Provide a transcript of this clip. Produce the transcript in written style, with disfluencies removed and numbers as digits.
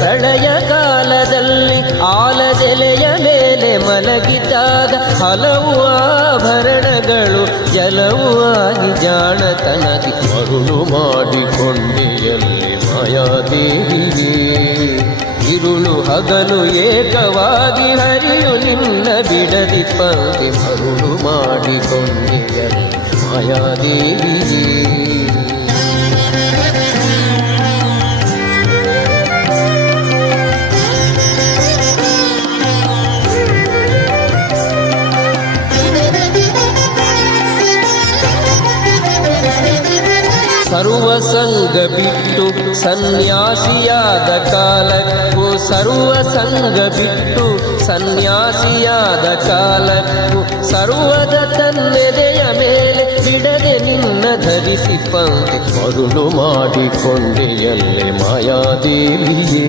ಪ್ರಳಯ ಕಾಲದಲ್ಲಿ ಆಲದೆಲೆಯ ಮೇಲೆ ಮಲಗಿದಾಗ ಹಲವು ಆಭರಣಗಳು ಜಲವು ಆಗಿ ಜಾಣತನದಿ ಮರುಳು ಮಾಡಿಕೊಂಡೆಯಲ್ಲಿ ಮಾಯಾದೇವಿಗೆ ಇರುಳು ಹಗಲು ಏಕವಾಗಿ ಹರಿಯು ನಿನ್ನ ಬಿಡದಿ ಪಂಕ್ತಿ ಮರುಳು ಮಾಡಿಕೊಂಡೆಯಲ್ಲಿ ಮಾಯಾದೇವಿಗೆ ಸರ್ವ ಸಂಗ ಬಿಟ್ಟು ಸನ್ಯಾಸಿಯಾದ ಕಾಲಕ್ಕೂ ಸರ್ವ ಸಂಗ ಬಿಟ್ಟು ಸನ್ಯಾಸಿಯಾದ ಕಾಲಕ್ಕೂ ಸರ್ವದ ತನ್ನೆದೆಯ ಮೇಲೆ ಬಿಡದೆ ನಿನ್ನ ಧರಿಸಿ ಪಂಕ್ತಿ ಮರುಳು ಮಾಡಿಕೊಂಡೆಯಲ್ಲೇ ಮಾಯಾದೇವಿಯೇ